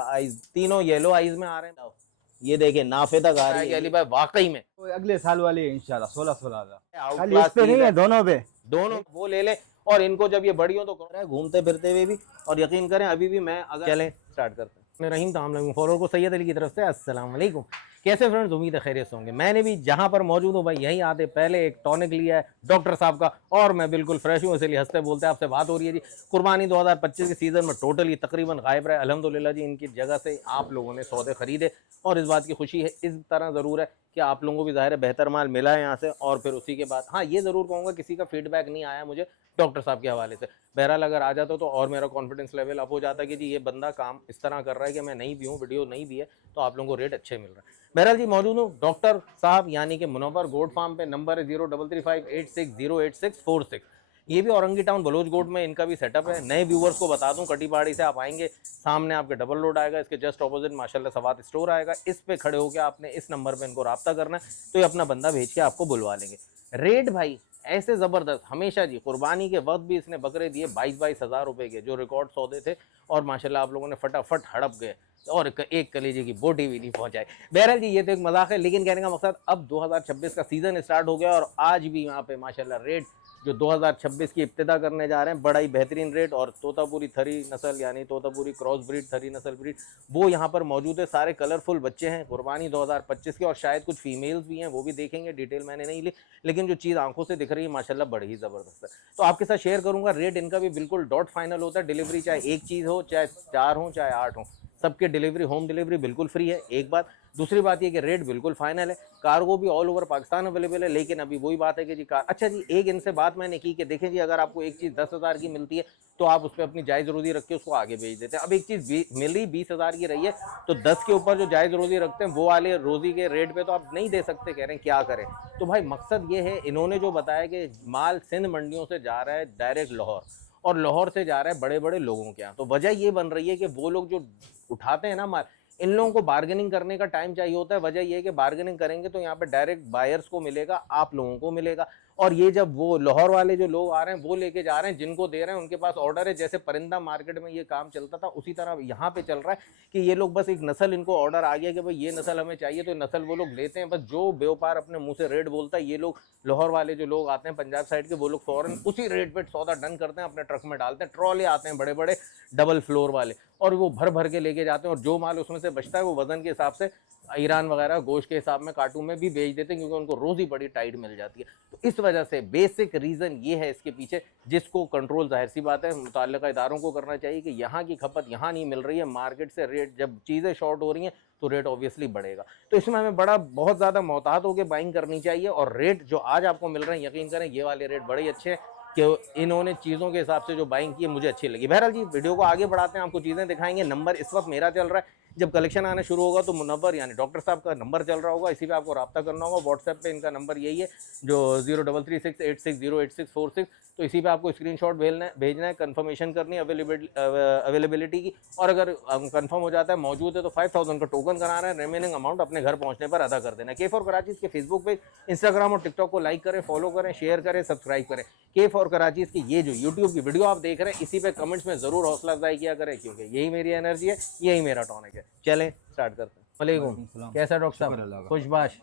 Eyes तीनों yellow eyes में आ रहे हैं। ये देखें नाफे तक आ रही है अली भाई वाकई में। तो अगले साल वाली है इंशाल्लाह 16 का। आउट खाली क्लास इस पे चीज नहीं है, है, दोनों पे। दोनों वो ले ले। और इनको जब ये बड़ी हो तो कर रहा है घूमते फिरते हुए भी। और यकीन करें अभी भी मैं अगर चलें स्टार्ट करते हैं। रहीम तमाम फॉलोअर को सैयद अली की तरफ से अस्सलाम वालेकुम। कैसे फ्रेंड्स, उम्मीद है खैरियत से होंगे। मैंने भी जहां पर मौजूद हूँ भाई यहीं आते पहले एक टॉनिक लिया है डॉक्टर साहब का, और मैं बिल्कुल फ्रेश हूँ, इसलिए हंसते बोलते आपसे बात हो रही है जी। कुर्बानी 2025 के सीजन में टोटली तकरीबन गायब रहे, अल्हम्दुलिल्लाह जी इनकी जगह से आप लोगों ने सौदे खरीदे और इस बात की खुशी है। इस तरह ज़रूर है कि आप लोगों को भी ज़ाहिर है बेहतर माल मिला है यहाँ से। और फिर उसी के बाद हाँ ये ज़रूर कहूँगा किसी का फीडबैक नहीं आया मुझे डॉक्टर साहब के हवाले से। बहरहाल अगर आ जाता तो और मेरा कॉन्फिडेंस लेवल अप हो जाता कि जी ये बंदा काम इस तरह कर रहा है कि मैं नहीं भी हूँ, वीडियो नहीं भी है तो आप लोगों को रेट अच्छे मिल रहा है। बहरहाल जी मौजूद हूँ डॉक्टर साहब यानी कि मुनव्वर गोट फार्म पे। नंबर है 033586084646। ये भी औरंगी टाउन बलोच गोट में इनका भी सेटअप है। नए व्यूवर्स को बता दूं कटी पहाड़ी से आप आएंगे, सामने आपके डबल रोड आएगा, इसके जस्ट ऑपोजिट माशाल्लाह सवात स्टोर आएगा। इस पे खड़े होकर आपने इस नंबर पे इनको रब्ता करना है तो ये अपना बंदा भेज के आपको बुलवा लेंगे। रेट भाई ऐसे ज़बरदस्त हमेशा जी, कुर्बानी के वक्त भी इसने बकरे दिए 22-22 हज़ार रुपये के जो रिकॉर्ड सौदे थे और माशाल्लाह आप लोगों ने फटाफट हड़प गए और एक कलेजे की बोटी भी नहीं पहुंचाई। बहरहाल जी ये तो एक मजाक है, लेकिन कहने का मकसद अब 2026 का सीज़न स्टार्ट हो गया और आज भी यहाँ पे माशाल्लाह रेट जो 2026 की इब्तिदा करने जा रहे हैं बड़ा ही बेहतरीन रेट। और तोतापुरी थरी नस्ल यानी तोतापुरी क्रॉस ब्रीड थरी नस्ल ब्रीड वो यहाँ पर मौजूद है। सारे कलरफुल बच्चे हैं कुर्बानी 2025 के और शायद कुछ फीमेल्स भी हैं, वो भी देखेंगे, डिटेल मैंने नहीं ली, लेकिन जो चीज़ आंखों से दिख रही है माशाल्लाह बड़ी ही ज़बरदस्त है। तो आपके साथ शेयर करूँगा। रेट इनका भी बिल्कुल डॉट फाइनल होता है। डिलीवरी चाहे एक चीज़ हो, चाहे 4 हो, चाहे 8 हो, सबके डिलीवरी होम डिलीवरी बिल्कुल फ्री है। एक बात। दूसरी बात ये कि रेट बिल्कुल फाइनल है। कार्गो भी ऑल ओवर पाकिस्तान अवेलेबल है। लेकिन अभी वही बात है कि जी अच्छा जी एक इनसे बात मैंने की कि देखें जी अगर आपको एक चीज़ 10,000 की मिलती है तो आप उस पर अपनी जायज़ रोज़ी रख के उसको आगे भेज देते हैं। अब एक चीज़ मिल रही 20,000 की रही है तो 10 के ऊपर जो जायज़ रोज़ी रखते हैं वो वाले रोज़ी के रेट पे तो आप नहीं दे सकते। कह रहे हैं क्या करें। तो भाई मकसद ये है, इन्होंने जो बताया कि माल सिंध मंडियों से जा रहा है डायरेक्ट लाहौर और लाहौर से जा रहा है बड़े बड़े लोगों के यहाँ। तो वजह ये बन रही है कि वो लोग जो उठाते हैं ना माल, इन लोगों को बार्गेनिंग करने का टाइम चाहिए होता है। वजह यह है कि बार्गेनिंग करेंगे तो यहाँ पे डायरेक्ट बायर्स को मिलेगा, आप लोगों को मिलेगा। और ये जब वो लाहौर वाले जो लोग आ रहे हैं वो लेके जा रहे हैं, जिनको दे रहे हैं उनके पास ऑर्डर है। जैसे परिंदा मार्केट में ये काम चलता था उसी तरह यहाँ पे चल रहा है कि ये लोग बस एक नस्ल, इनको ऑर्डर आ गया कि भाई ये नस्ल हमें चाहिए तो नस्ल वो लोग लेते हैं। बस जो व्यापार अपने मुंह से रेट बोलता है ये लोग लाहौर वाले जो लोग आते हैं पंजाब साइड के वो लोग फौरन उसी रेट पे सौदा डन करते हैं, अपने ट्रक में डालते हैं। ट्रॉले आते हैं बड़े बड़े डबल फ्लोर वाले और वो भर भर के लेके जाते हैं और जो माल उसमें से बचता है वो वजन के हिसाब से ईरान वगैरह गोश्त के हिसाब में कार्टून में भी बेच देते हैं क्योंकि उनको रोज़ी बड़ी टाइट मिल जाती है। तो इस वजह से बेसिक रीज़न ये है इसके पीछे, जिसको कंट्रोल जाहिर सी बात है मुतल्लिका इदारों को करना चाहिए कि यहाँ की खपत यहाँ नहीं मिल रही है, मार्केट से रेट जब चीज़ें शॉर्ट हो रही हैं तो रेट ऑब्वियसली बढ़ेगा। तो इसमें हमें बहुत ज़्यादा मोहतात होकर बाइंग करनी चाहिए। और रेट जो आज आपको मिल रहे हैं यकीन करें ये वाले रेट बड़े अच्छे हैं कि इन्होंने चीज़ों के हिसाब से जो बाइंग की है मुझे अच्छी लगी। बहरहाल जी वीडियो को आगे बढ़ाते हैं, आपको चीज़ें दिखाएंगे। नंबर इस वक्त मेरा चल रहा है, जब कलेक्शन आना शुरू होगा तो मुनव्वर यानी डॉक्टर साहब का नंबर चल रहा होगा, इसी पे आपको रब्ता करना होगा। व्हाट्सएप पे इनका नंबर यही है जो 0336860846। तो इसी पे आपको स्क्रीनशॉट भेजना है, कंफर्मेशन करनी है अवेलेबिलिटी की। और अगर कंफर्म हो जाता है मौजूद है तो 5000 का टोकन करा रहे हैं, रिमेनिंग अमाउंट अपने घर पहुंचने पर अदा कर देना। के फॉर कराची के फेसबुक पेज, इंस्टाग्राम और टिकटॉक को लाइक करें, फॉलो करें, शेयर करें, सब्सक्राइब करें। के फॉर कराची की ये जो यूट्यूब की वीडियो आप देख रहे हैं इसी पे कमेंट्स में ज़रूर हौसला अफजाई किया करें क्योंकि यही मेरी एनर्जी है, यही मेरा टॉनिक है। चलें स्टार्ट करते हैं। वालेकुम, कैसा डॉक्टर साहब? खुशबाश,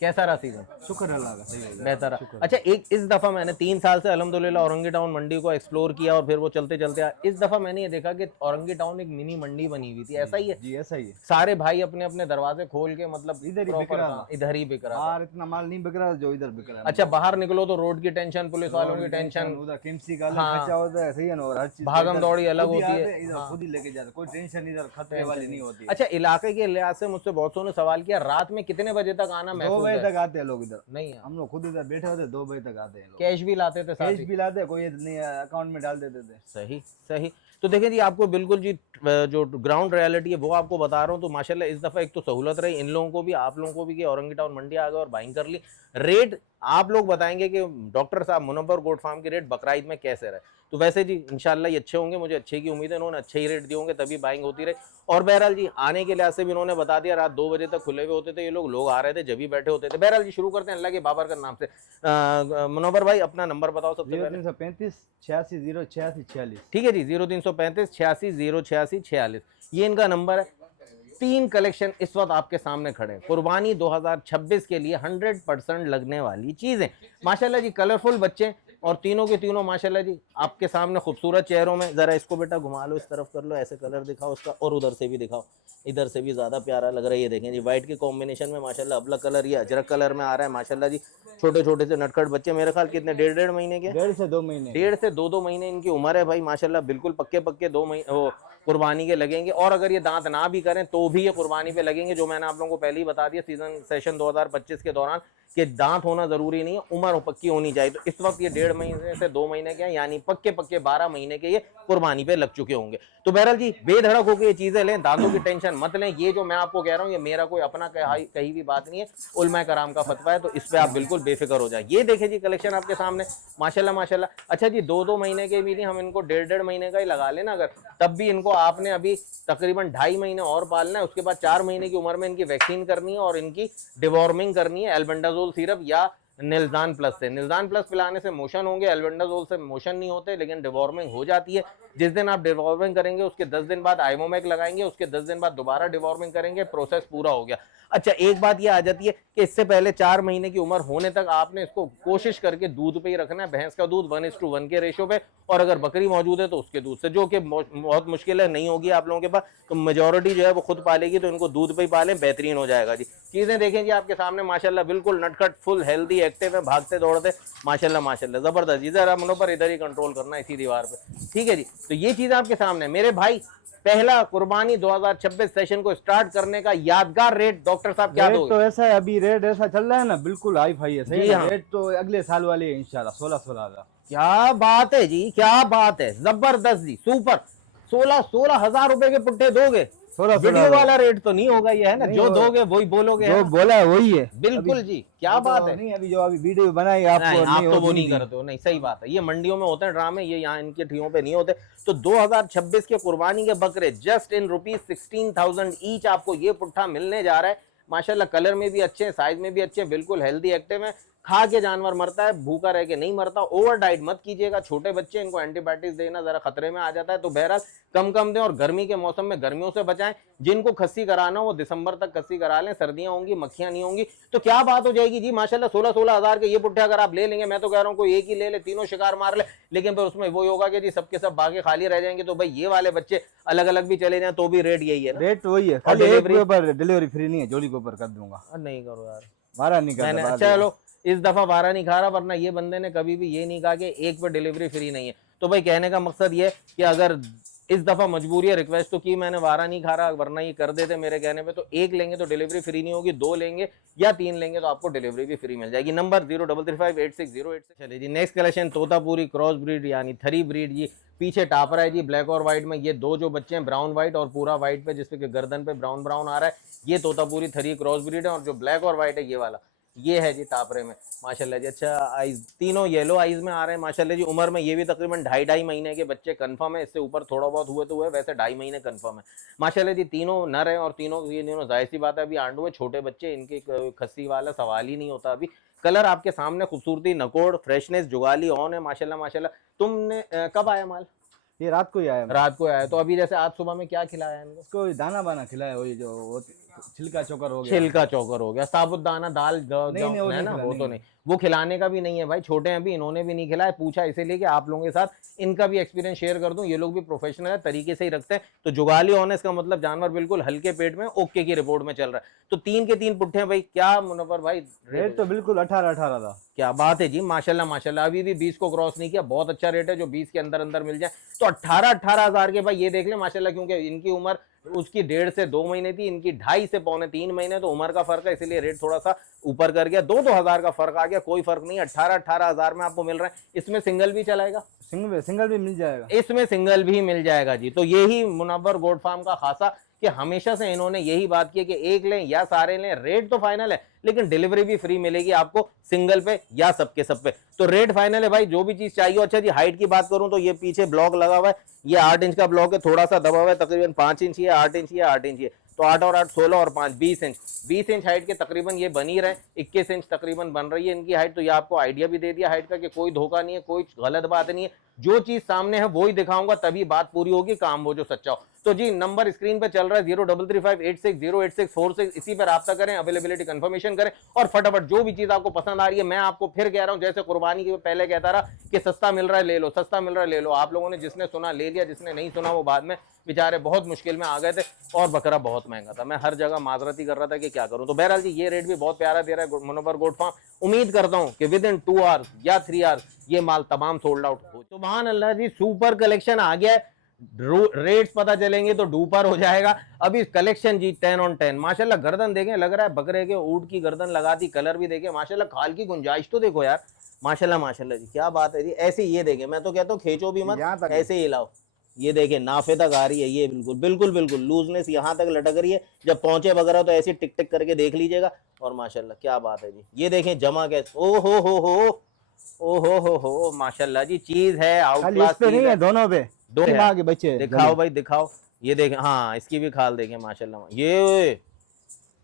कैसा रहा सीजन? शुक्र अल्लाह का, सही है, बेहतर। अच्छा एक इस दफ़ा मैंने 3 साल से अल्हम्दुलिल्लाह औरंगी टाउन मंडी को एक्सप्लोर किया और फिर वो चलते चलते इस दफ़ा मैंने ये देखा कि औरंगी टाउन एक मिनी मंडी बनी हुई थी। ऐसा ही है? जी ऐसा ही है। सारे भाई अपने अपने दरवाजे खोल के मतलब इधर ही बिक रहा था, इधर ही बिक रहा था। बाहर इतना माल नहीं बिक रहा जो इधर बिक रहा है। अच्छा बाहर निकलो तो रोड की टेंशन, पुलिस वालों की टेंशन, उधर केएमसी का अलग हाँ। खर्चा होता है, सही है ना, और हर चीज भागम दौड़ी अलग खुद ही होती आते है। इधर खुद ही लेके जाते, कोई टेंशन इधर खतरे वाली नहीं होती। अच्छा इलाके के लिहाज से मुझसे बहुत सौ ने सवाल किया रात में कितने बजे तक आना 2 महफूज बजे है? तक आते हैं लोग इधर, नहीं है, हम लोग खुद इधर बैठे होते 2 बजे तक आते हैं लोग। कैश भी लाते थे, कैश भी लाते, कोई नहीं अकाउंट में डाल देते थे। सही सही। तो देखें जी आपको बिल्कुल जी जो ग्राउंड रियलिटी है वो आपको बता रहा हूँ। तो माशाल्लाह इस दफ़ा एक तो सहूलत रही इन लोगों को भी, आप लोगों को भी कि औरंगी टाउन मंडी आ गए और बाइंग कर ली। रेट आप लोग बताएंगे कि डॉक्टर साहब मुनव्वर गोट फार्म के रेट बकरा ईद में कैसे रहे। तो वैसे जी इंशाल्लाह ये अच्छे होंगे, मुझे अच्छे की उम्मीद है, इन्होंने अच्छे ही रेट दिए होंगे तभी बाइंग होती रही। और बहरहाल जी आने के लिहाज से भी इन्होंने बता दिया, रात 2 बजे तक खुले हुए होते थे ये लोग आ रहे थे जब भी बैठे होते थे। बहरहाल जी शुरू करते हैं अल्लाह के बाबर का नाम से। मुनव्वर भाई अपना नंबर बताओ सबसे पहले। 0335 86 086 46। ठीक है जी 0335 86 086 46। ये इनका नंबर है। 3 कलेक्शन इस वक्त आपके सामने खड़े हैं, कुर्बानी 2026 के लिए 100% लगने वाली चीजें। माशाल्लाह जी कलरफुल बच्चे और तीनों के तीनों माशाल्लाह जी आपके सामने खूबसूरत चेहरों में। जरा इसको बेटा घुमा लो, इस तरफ कर लो, ऐसे कलर दिखाओ उसका, और उधर से भी दिखाओ, इधर से भी ज्यादा प्यारा लग रहा है। ये देखें जी व्हाइट के कॉम्बिनेशन में माशाल्लाह अबला कलर, ये अजरक कलर में आ रहा है माशाल्लाह जी। छोटे छोटे से नटखट बच्चे, मेरे ख्याल कितने 1.5 महीने के, 1.5 से 2 महीने 1.5 से 2 महीने इनकी उम्र है भाई माशाल्लाह। बिल्कुल पक्के पक्के 2 महीने वो कुर्बानी के लगेंगे। और अगर ये दांत ना भी करें तो भी ये कुर्बानी पे लगेंगे, जो मैंने आप लोगों को पहले ही बता दिया सीजन सेशन 2025 के दौरान कि दांत होना जरूरी नहीं है, उम्र पक्की होनी चाहिए। तो इस वक्त ये 1.5 महीने से 2 महीने के हैं, यानी पक्के पक्के 12 महीने के ये कुर्बानी पे लग चुके होंगे। तो बहरहाल जी बेधड़क होकर ये चीजें लें, दांतों की टेंशन मत लें। ये जो मैं आपको कह रहा हूँ ये मेरा कोई अपना कहीं भी बात नहीं है, उलमा कराम का फतवा है, तो इस पे आप बिल्कुल बेफिक्र हो जाए। ये देखें जी कलेक्शन आपके सामने माशाल्लाह माशाल्लाह। अच्छा जी 2-2 महीने के भी नहीं, हम इनको 1.5-1.5 महीने का ही लगा लेना अगर, तब भी इनको आपने अभी तकरीबन 2.5 महीने और पालना है। उसके बाद 4 महीने की उम्र में इनकी वैक्सीन करनी है और इनकी डिवॉर्मिंग करनी है एल्बेंडाजोल सिरप या निल्जान प्लस से। निल्जान प्लस पिलाने से मोशन होंगे, एल्बेंडाजोल से मोशन नहीं होते, लेकिन डिवॉर्मिंग हो जाती है। जिस दिन आप डिवॉर्मिंग करेंगे उसके 10 दिन बाद आइमोमेक लगाएंगे, उसके 10 दिन बाद दोबारा डिवॉर्मिंग करेंगे, प्रोसेस पूरा हो गया। अच्छा एक बात ये आ जाती है कि इससे पहले 4 महीने की उम्र होने तक आपने इसको कोशिश करके दूध पे ही रखना है, भैंस का दूध 1:1 के रेशो पे, और अगर बकरी मौजूद है तो उसके दूध से, जो कि बहुत मुश्किल है, नहीं होगी आप लोगों के पास, तो मेजोरिटी जो है वो खुद पालेगी, तो इनको दूध पे ही पालें, बेहतरीन हो जाएगा जी। चीजें देखें जी आपके सामने माशाल्लाह बिल्कुल नटखट फुल हेल्दी एक्टिव है, भागते दौड़ते माशाल्लाह माशाल्लाह जबरदस्त। जी जरा मुनों पर इधर ही कंट्रोल करना है इसी दीवार पे, ठीक है जी। तो ये चीज आपके सामने मेरे भाई, पहला कुर्बानी 2026 सेशन को स्टार्ट करने का यादगार रेट डॉक्टर साहब क्या रेट दोगे? तो ऐसा है, अभी रेट ऐसा चल रहा है ना, बिल्कुल हाई फाई है, सही जी ना? हाँ। रेट तो अगले साल वाले है इंशाल्लाह 16 का। क्या बात है जी, क्या बात है, जबरदस्त जी, सुपर। 16,000 रुपए के पुट्टे दोगे? 16 वीडियो वाला रेट तो नहीं होगा ये, है ना? नहीं जो होगा। दोगे वही बोलोगे, है जो ना? बोला है वही है। बिल्कुल अभी जी, क्या बात है। नहीं, अभी जो अभी वीडियो बनाई आपको नहीं आप तो वो दी नहीं थी। करते हो, नहीं सही बात है, ये मंडियों में होते हैं ड्रामे, ये यहाँ इनके ठियों पे नहीं होते। तो 2026 के कुर्बानी के बकरे जस्ट इन ₹16,000 ईच आपको ये पुट्ठा मिलने जा रहा है माशाल्लाह। कलर में भी अच्छे हैं, साइज में भी अच्छे हैं, बिल्कुल हेल्दी एक्टिव है। खा के जानवर मरता है, भूखा रह के नहीं मरता। ओवर डाइट मत कीजिएगा, छोटे बच्चे इनको एंटीबायोटिक्स देना जरा खतरे में आ जाता है, तो बहरहाल कम कम दें। और गर्मी के मौसम में गर्मियों से बचाएं। जिनको खस्सी कराना हो वो दिसंबर तक खस्सी करा लें, सर्दियां होंगी मक्खियां नहीं होंगी, तो क्या बात हो जाएगी जी माशाल्लाह। 16-16 हजार के ये पुट्ठे अगर आप ले लेंगे, मैं तो कह रहा हूँ कोई एक ही ले ले, तीनों शिकार मार ले, लेकिन फिर उसमें वो होगा कि जी सबके सब बागे खाली रह जाएंगे। तो भाई ये वाले बच्चे अलग अलग भी चले जाएं तो भी रेट यही है, रेट वही है, और खाली एक डिलीवरी के ऊपर डिलीवरी फ्री नहीं है, जोड़ी के ऊपर कर दूंगा। नहीं करो यार, मारा नहीं मैंने करता अच्छा चलो इस दफा 12 नहीं खा रहा, वरना ये बंदे ने कभी भी ये नहीं कहा कि एक पे डिलीवरी फ्री नहीं है। तो भाई कहने का मकसद ये कि अगर इस दफा मजबूरी है, रिक्वेस्ट तो की मैंने, 12 नहीं खा रहा, वरना ये कर देते मेरे कहने पे। तो एक लेंगे तो डिलीवरी फ्री नहीं होगी, 2 लेंगे या 3 लेंगे तो आपको डिलीवरी भी फ्री मिल जाएगी। नंबर 03358608। चलिए जी next collection, Totapuri cross breed यानी थरी ब्रीड जी। पीछे टापरा है जी ब्लैक और व्हाइट में, ये 2 जो बच्चे हैं ब्राउन व्हाइट और पूरा व्हाइट पे, जिसपे गर्दन पे ब्राउन ब्राउन आ रहा है, ये तोतापुरी थरी क्रॉस ब्रीड है। और जो ब्लैक और व्हाइट है ये वाला, ये है जी टापरे में माशाल्लाह जी। अच्छा आइज तीनों येलो आइज में आ रहे हैं माशाल्लाह जी। उम्र में ये भी तकरीबन 2.5 महीने के बच्चे कंफर्म है, इससे ऊपर थोड़ा बहुत हुए तो हुए, वैसे 2.5 महीने कंफर्म है माशाल्लाह जी। तीनों नर हैं और तीनों जाहिर सी बात है अभी आंडू है, छोटे बच्चे, इनके खस्सी वाला सवाल ही नहीं होता अभी। कलर आपके सामने, खूबसूरती, नकोड़, फ्रेशनेस, जुगाली ऑन है माशाल्लाह माशाल्लाह। तुमने कब आया माल? ये रात को ही आया। रात को आया। तो अभी जैसे आज सुबह में क्या खिलाया इनको? इसको दाना बाना खिलाया, वही जो वो छिलका चोकर हो गया। छिलका चौकर हो गया, साबुत दाना, दाल नहीं, वो है नहीं ना, खिला, वो नहीं। तो नहीं, वो खिलाने का भी नहीं है भाई, छोटे हैं अभी, इन्होंने भी नहीं खिलाया। पूछा इसीलिए कि आप लोगों के साथ इनका भी एक्सपीरियंस शेयर कर दूं, ये लोग भी प्रोफेशनल है, तरीके से ही रखते हैं। तो जुगाली ऑनेस्ट का मतलब जानवर बिल्कुल हल्के पेट में ओके की रिपोर्ट में चल रहा है। तो 3 के 3 पुट्ठे हैं भाई, क्या मुनव्वर भाई रेट तो बिल्कुल 18 था। क्या बात है जी माशाल्लाह माशाल्लाह। अभी भी 20 को क्रॉस नहीं किया, बहुत अच्छा रेट है, जो 20 के अंदर अंदर मिल जाए। तो 18-18 हजार के भाई ये देख ले माशाल्लाह, क्योंकि इनकी उम्र उसकी 1.5 से 2 महीने थी, इनकी 2.5 से 2.25-3 महीने, तो उम्र का फर्क है, इसीलिए रेट थोड़ा सा ऊपर कर गया। 2-2 हजार का फर्क आ गया, कोई फर्क नहीं। 18-18 हजार में आपको मिल रहा है। इसमें सिंगल भी चलाएगा, सिंगल भी मिल जाएगा, इसमें सिंगल भी मिल जाएगा जी। तो यही मुनव्वर गोट फार्म का खासा कि हमेशा से इन्होंने यही बात की कि एक लें या सारे लें, रेट तो फाइनल है, लेकिन डिलीवरी भी फ्री मिलेगी आपको सिंगल पे या सबके सब पे। तो रेट फाइनल है भाई, जो भी चीज चाहिए। अच्छा जी हाइट की बात करूं तो ये पीछे ब्लॉक लगा हुआ है, ये 8 इंच का ब्लॉक है, थोड़ा सा दबा हुआ है, तकरीबन 5 इंच है, 8 इंच है, 8 इंच है। तो 8 और 8 16 और 5 20 इंच, 20 इंच हाइट के तकरीबन ये बन ही रहे। 21 इंच तकरीबन बन रही है इनकी हाइट। तो ये आपको आइडिया भी दे दिया हाइट का कि कोई धोखा नहीं है, कोई गलत बात नहीं है। जो चीज सामने है वो ही दिखाऊंगा, तभी बात पूरी होगी, काम वो जो सच्चा हो। तो जी नंबर स्क्रीन पे चल रहा है 033586086646, इसी पर राब्ता करें, अवेलेबिलिटी कंफर्मेशन करें और फटाफट जो भी चीज आपको पसंद आ रही है। मैं आपको फिर कह रहा हूं, जैसे कुर्बानी के पहले कहता रहा कि सस्ता मिल रहा है ले लो, सस्ता मिल रहा है ले लो। आप लोगों ने जिसने सुना ले लिया, जिसने नहीं सुना वो बाद में बेचारे बहुत मुश्किल में आ गए थे और बकरा बहुत महंगा था। मैं हर जगह माजरत ही कर रहा था कि क्या करूं। तो बहरहाल जी ये रेट भी बहुत प्यारा दे रहा है मुनव्वर गोट फार्म। उम्मीद करता हूं कि विद इन 2 आवर्स या 3 आवर्स ये माल तमाम सोल्ड आउट हो। सुभान अल्लाह जी, सुपर कलेक्शन आ गया है। रेट्स पता चलेंगे तो डूपर हो जाएगा। अभी कलेक्शन जी 10 on 10 माशाल्लाह। गर्दन देखें, लग रहा है बकरे के ऊंट की गर्दन लगा दी। कलर भी देखें माशाल्लाह, खाल की गुंजाइश तो देखो यार, माशाल्लाह माशाल्लाह जी, क्या बात है जी। ऐसे ये देखें, मैं तो कहता हूँ खींचो भी मत, ऐसे ही लाओ। ये देखें नाफे तक आ रही है, ये बिल्कुल बिल्कुल बिल्कुल लूजनेस यहाँ तक लटक रही है। जब पहुंचे वगैरह तो ऐसे टिक टिक करके देख लीजिएगा। और माशाल्लाह क्या बात है जी, ये देखें जमा कैसे, ओ हो माशाल्लाह जी, चीज है आउट क्लास चीज नहीं है, दोनों पे दो दिमाग के बच्चे। दिखाओ भाई दिखाओ, ये देखें, हाँ इसकी भी खाल देखें माशाल्लाह, ये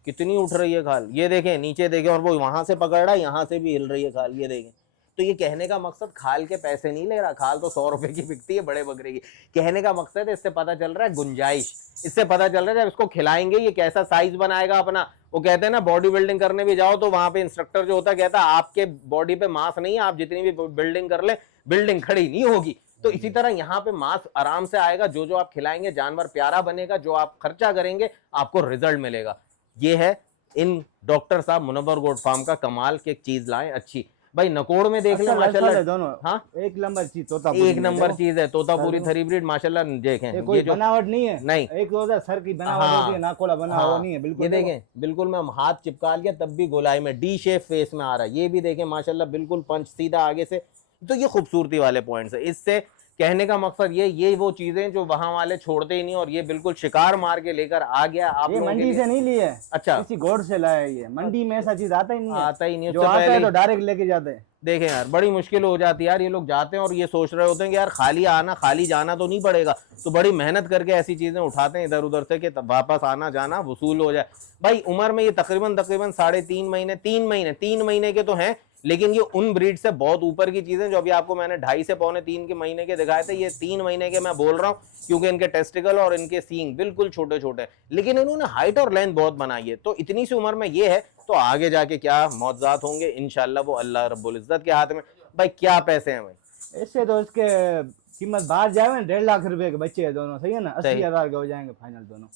कितनी उठ रही है खाल। ये देखें नीचे देखें, और वो वहां से पकड़ रहा है, यहाँ से भी हिल रही है खाल, ये देखें। तो ये कहने का मकसद खाल के पैसे नहीं ले रहा, खाल तो 100 रुपए की बिकती है बड़े बकरे की। कहने का मकसद है, इससे पता चल रहा है गुंजाइश, इससे पता चल रहा है जब इसको खिलाएंगे ये कैसा साइज बनाएगा अपना। वो कहते हैं ना बॉडी बिल्डिंग करने भी जाओ तो वहां पे इंस्ट्रक्टर जो होता है कहता है आपके बॉडी पे मांस नहीं है, आप जितनी भी बिल्डिंग कर ले बिल्डिंग खड़ी नहीं होगी। तो इसी तरह यहाँ पे मांस आराम से आएगा, जो जो आप खिलाएंगे जानवर प्यारा बनेगा, जो आप खर्चा करेंगे आपको रिजल्ट मिलेगा। ये है इन डॉक्टर साहब मुनव्वर गोट फार्म का कमाल की एक चीज लाएं अच्छी। भाई नकोड़ में देख ले माशाल्लाह, दोनों हाँ एक नंबर चीज, तोता एक नंबर चीज है, तोतापुरी थरी ब्रीड माशाल्लाह। देखें कोई बनावट नहीं है, नहीं एक सर की बनावट होती है, नाकोड़ा बना हुआ नहीं है बिल्कुल। ये देखें बिल्कुल, मैं हाथ चिपका लिया तब भी गोलाई में डी शेप फेस में आ रहा है। ये भी देखें माशाल्लाह बिल्कुल पंच सीधा आगे से। तो ये खूबसूरती वाले पॉइंट्स है। इससे कहने का मकसद ये वो चीजें जो वहां वाले छोड़ते ही नहीं, और ये बिल्कुल शिकार मार के लेकर आ गया आप। ये मंडी से नहीं लिए, अच्छा किसी गोड से लाया। ये मंडी में ऐसा चीज आता ही नहीं है, आता ही नहीं, जो आता है तो डायरेक्ट लेके जाते हैं। देखें यार बड़ी मुश्किल हो जाती है यार, ये लोग जाते हैं और ये सोच रहे होते हैं कि यार खाली आना खाली जाना तो नहीं पड़ेगा, तो बड़ी मेहनत करके ऐसी चीजें उठाते हैं इधर उधर से कि वापस आना जाना वसूल हो जाए। भाई उम्र में ये तकरीबन 3 महीने के तो हैं, लेकिन ये उन ब्रीड से बहुत ऊपर की चीजें जो अभी आपको मैंने 2.5 से 3 के महीने के दिखाए थे, ये 3 महीने के मैं बोल रहा हूँ क्योंकि इनके टेस्टिकल और इनके सींग बिल्कुल छोटे छोटे, लेकिन इन्होंने हाइट और लेंथ बहुत बनाई है। तो इतनी सी उम्र में ये है, तो आगे जाके क्या मौजूदात होंगे इंशाल्लाह वो अल्लाह रब्बुल इज्जत के हाथ में। भाई क्या पैसे हैं भाई, इससे तो इसके कीमत बाहर जाए ना, 1.5 लाख रुपए के बच्चे है दोनों, सही है ना, 80,000 के हो जाएंगे फाइनल दोनों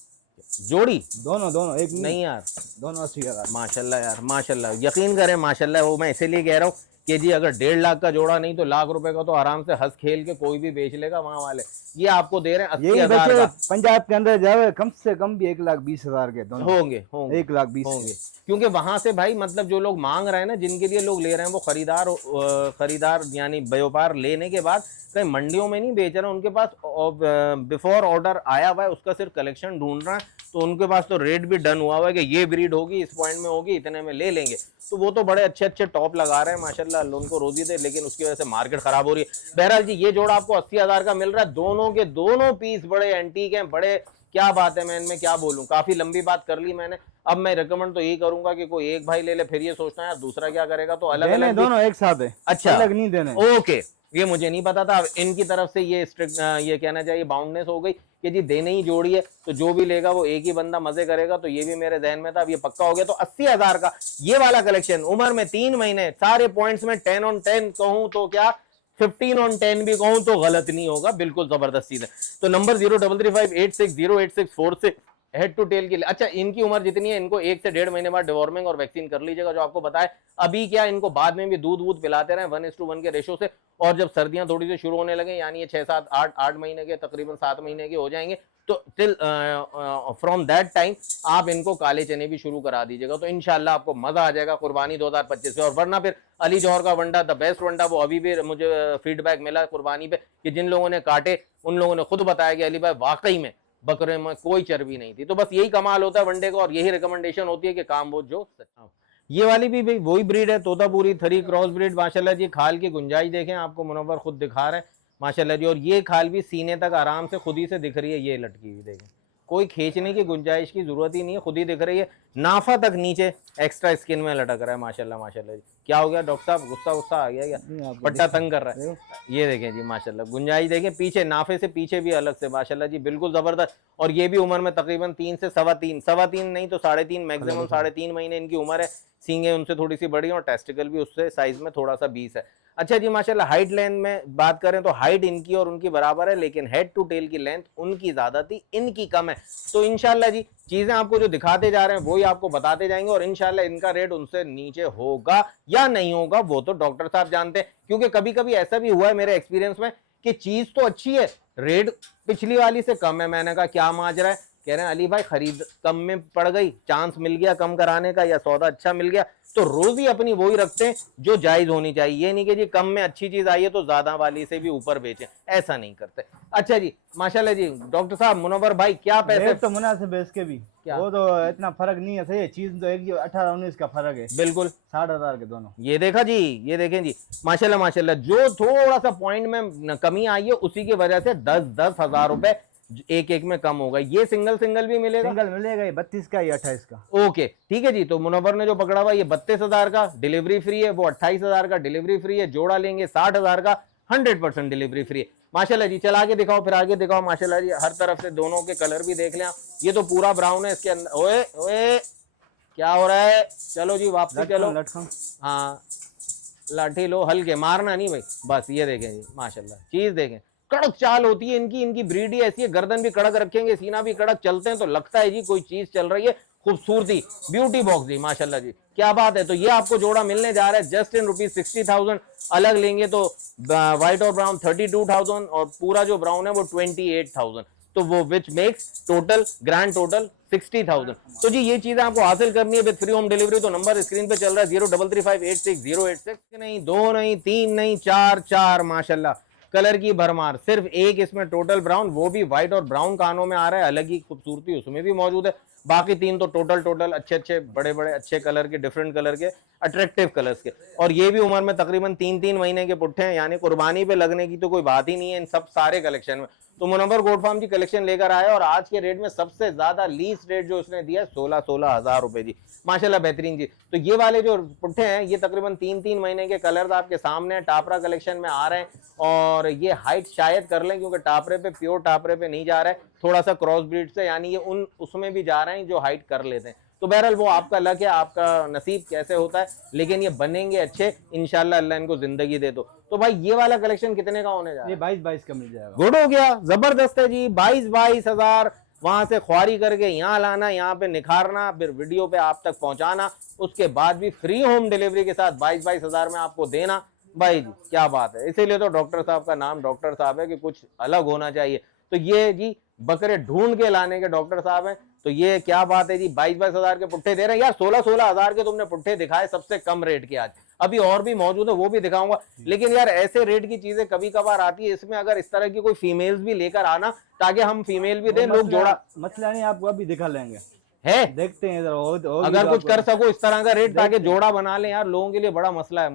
जोड़ी। दोनों एक नहीं यार, दोनों 80,000 माशाल्लाह यार माशाल्लाह, यकीन करें माशाल्लाह। वो मैं इसीलिए कह रहा हूँ कि जी अगर 1.5 लाख का जोड़ा नहीं तो लाख रुपए का तो आराम से हंस खेल के कोई भी बेच लेगा वहां वाले। ये आपको दे रहे हैं 80,000 का। पंजाब के अंदर जाए कम से कम भी 1,20,000 के दोनों होंगे 1,20,000 होंगे, क्योंकि वहां से भाई मतलब जो लोग मांग रहे हैं ना, जिनके लिए लोग ले रहे हैं, वो खरीदार यानी व्यापार लेने के बाद कहीं मंडियों में नहीं बेच रहे, उनके पास बिफोर ऑर्डर आया हुआ है, उसका सिर्फ कलेक्शन ढूंढ रहा है। तो उनके पास तो रेट भी डन हुआ हुआ है कि ये ब्रीड होगी इस पॉइंट में होगी इतने में ले लेंगे। तो वो तो बड़े अच्छे अच्छे टॉप लगा रहे हैं माशाल्लाह, उनको रोजी दे, लेकिन उसकी वजह से मार्केट खराब हो रही है। बहरहाल जी ये जोड़ा आपको 80,000 का मिल रहा है। दोनों के दोनों पीस बड़े एंटीक हैं, बड़े क्या बात है, मैं इनमें क्या बोलूं, काफी लंबी बात कर ली मैंने। अब मैं रिकमेंड तो यही करूंगा कि कोई एक भाई ले ले, फिर ये सोचना है यार दूसरा क्या करेगा, तो अलग अलग दोनों एक साथ है, अच्छा अलग नहीं देने। ओके, ये मुझे नहीं पता था। इनकी तरफ से ये स्ट्रिक्ट ये कहना चाहिए बाउंडनेस हो गई कि जी देने ही जोड़ी है, तो जो भी लेगा वो एक ही बंदा मजे करेगा। तो ये भी मेरे जहन में था, अब ये पक्का हो गया। तो 80,000 का ये वाला कलेक्शन, उम्र में 3 महीने, सारे पॉइंट्स में 10 on 10 कहूं तो क्या 15 on 10 भी कहूं तो गलत नहीं होगा, बिल्कुल जबरदस्त चीज है। तो नंबर 033586086646 हेड टू टेल के लिए। अच्छा इनकी उम्र जितनी है, इनको 1 से 1.5 महीने बाद डिवॉर्मिंग और वैक्सीन कर लीजिएगा, जो आपको बताए। अभी क्या इनको बाद में भी दूध पिलाते रहे 1:1 के रेशो से, और जब सर्दियां थोड़ी सी शुरू होने लगे, यानी ये 6, 7, 8 महीने के, तकरीबन 7 महीने के हो जाएंगे, तो टिल फ्रॉम दैट टाइम आप इनको काले चने भी शुरू करा दीजिएगा, तो इंशाल्लाह आपको मजा आ जाएगा कुर्बानी 2025 में। और वरना फिर अली जौहर का वंडा द बेस्ट वंडा, वो अभी भी मुझे फीडबैक मिला कुर्बानी पे कि जिन लोगों ने काटे उन लोगों ने खुद बताया कि अली भाई वाकई में बकरे में कोई चर्बी नहीं थी। तो बस यही कमाल होता है वनडे का, और यही रिकमेंडेशन होती है कि काम वो जो सच्चा। ये वाली भी वही ब्रीड है, तोतापुरी थरी क्रॉस ब्रीड माशाल्लाह जी। खाल की गुंजाइश देखें, आपको मुनव्वर खुद दिखा रहे हैं माशाल्लाह जी। और ये खाल भी सीने तक आराम से खुद ही से दिख रही है, ये लटकी हुई देखें कोई खींचने की गुंजाइश की जरूरत ही नहीं है, खुद ही दिख रही है, नाफा तक नीचे एक्स्ट्रा स्किन में लटक रहा है। माशाल्लाह माशाल्लाह जी। क्या हो गया डॉक्टर साहब, गुस्सा गुस्सा आ गया क्या? पट्टा तंग कर रहा है। ये देखें जी माशाल्लाह, गुंजाइश देखें, पीछे नाफे से पीछे भी अलग से माशाल्लाह जी, बिल्कुल जबरदस्त। और ये भी उम्र में तकरीबन 3 से सवा तीन नहीं तो 3.5 मैक्सिमम 3.5 महीने इनकी उम्र है। सींगे उनसे थोड़ी सी बड़ी और टेस्टिकल भी उससे साइज में थोड़ा सा 20 है। अच्छा जी माशाल्लाह, हाइट लेंथ में बात करें तो हाइट इनकी और उनकी बराबर है, लेकिन हेड टू टेल की लेंथ उनकी ज्यादा थी, इनकी कम है। तो इंशाल्लाह जी चीजें आपको जो दिखाते जा रहे हैं वही आपको बताते जाएंगे, और इंशाल्लाह इनका रेट उनसे नीचे होगा या नहीं होगा वो तो डॉक्टर साहब जानते हैं। क्योंकि कभी कभी ऐसा भी हुआ है मेरे एक्सपीरियंस में कि चीज तो अच्छी है, रेट पिछली वाली से कम है। मैंने कहा क्या माजरा है? कह रहे हैं अली भाई खरीद कम में पड़ गई, चांस मिल गया कम कराने का या सौदा अच्छा मिल गया। तो रोज ही अपनी वही रखते हैं जो जायज होनी चाहिए, ये नहीं कि जी कम में अच्छी चीज आई है तो ज्यादा वाली से भी ऊपर बेचें, ऐसा नहीं करते। अच्छा जी माशाल्लाह जी, डॉक्टर साहब मुनव्वर भाई क्या पैसे तो मुनासिब है इसके भी, क्या? वो तो इतना फर्क नहीं है, सही है चीज तो एक 18-19 का फर्क है, बिल्कुल 60,000 के दोनों। ये देखा जी, ये देखें जी माशाल्लाह माशाल्लाह, जो थोड़ा सा पॉइंट में कमी आई है उसी की वजह से 10-10 हजार रुपए एक एक में कम होगा। ये सिंगल सिंगल भी मिलेगा, सिंगल मिलेगा, ये 32 का, ये 28 का। ओके ठीक है जी। तो मुनव्वर ने जो पकड़ा हुआ ये 32,000 का डिलीवरी फ्री है, वो 28,000 का डिलीवरी फ्री है, जोड़ा लेंगे 60,000 का 100% डिलीवरी फ्री है। माशाल्लाह जी चला के दिखाओ, फिर आगे दिखाओ। माशाल्लाह जी हर तरफ से दोनों के कलर भी देख लें। ये तो पूरा ब्राउन है, इसके अंदर ओए ओए क्या हो रहा है? चलो जी वापसी चलो, हाँ लाठी लो, हल्के मारना नहीं भाई, बस ये देखें जी माशाल्लाह, चीज देखें, कड़क चाल होती है इनकी, इनकी ब्रीड ही ऐसी है। गर्दन भी कड़क रखेंगे, सीना भी कड़क, चलते हैं तो लगता है जी कोई चीज चल रही है। खूबसूरती ब्यूटी बॉक्स जी माशाल्लाह जी, क्या बात है। तो ये आपको जोड़ा मिलने जा रहा है जस्ट इन ₹60,000। अलग लेंगे तो व्हाइट और ब्राउन 32,000 और पूरा जो ब्राउन है वो 28,000। तो वो which makes total grand total 60,000। तो जी ये चीजें आपको हासिल करनी है विद फ्री होम डिलीवरी। तो नंबर स्क्रीन पे चल रहा है 0335860086। नहीं, 2 नहीं, 3 नहीं, 4 माशाल्लाह, कलर की भरमार। सिर्फ एक इसमें टोटल ब्राउन, वो भी व्हाइट और ब्राउन कानों में आ रहा है, अलग ही खूबसूरती उसमें भी मौजूद है। बाकी 3 तो टोटल अच्छे अच्छे बड़े बड़े अच्छे कलर के, डिफरेंट कलर के, अट्रैक्टिव कलर्स के। और ये भी उम्र में तकरीबन 3-3 महीने के पुट्ठे हैं, यानी कुर्बानी पे लगने की तो कोई बात ही नहीं है इन सब सारे कलेक्शन में। तो मुनव्वर गोट फार्म जी कलेक्शन लेकर आया, और आज के रेट में सबसे ज्यादा लीस्ट रेट जो उसने दिया है 16 हजार रुपए जी, माशाल्लाह बेहतरीन जी। तो ये वाले जो पुट्ठे हैं ये तकरीबन 3-3 महीने के कलर्स आपके सामने टापरा कलेक्शन में आ रहे हैं। और ये हाइट शायद कर लें क्योंकि टापरे पे, प्योर टापरे पे नहीं जा रहा है, थोड़ा सा क्रॉस ब्रीड से, यानी ये उन उसमें भी जा रहे हैं जो हाइट कर लेते हैं। तो बहरहाल वो आपका लक है, आपका नसीब कैसे होता है, लेकिन ये बनेंगे अच्छे इंशाल्लाह, अल्लाह इनको जिंदगी दे दो। तो भाई ये वाला कलेक्शन कितने का होने जा रहा है? ये 22 का मिल जाएगा। गुड हो गया, जबरदस्त है जी। 22 हजार वहां से ख्वारी करके यहाँ लाना, यहाँ पे निखारना, फिर वीडियो पे आप तक पहुंचाना, उसके बाद भी फ्री होम डिलीवरी के साथ 22 हजार में आपको देना। भाई जी क्या बात है, इसीलिए तो डॉक्टर साहब का नाम डॉक्टर साहब है कि कुछ अलग होना चाहिए। तो ये जी बकरे ढूंढ के लाने के डॉक्टर साहब हैं। तो ये क्या बात है जी, 22 हजार के पुट्ठे दे रहे हैं यार। 16 हजार के तुमने पुट्ठे दिखाए सबसे कम रेट के, आज अभी और भी मौजूद है वो भी दिखाऊंगा। लेकिन यार ऐसे रेट की चीजें कभी कभार आती है, इसमें अगर इस तरह की कोई फीमेल्स भी लेकर आना ताकि हम फीमेल भी दें, लोग जोड़ा मसला नहीं, आपको अभी दिखा लेंगे है, देखते हैं इधर अगर कुछ कर सको इस तरह का रेट ताकि जोड़ा बना ले यार, लोगों के लिए बड़ा मसला है।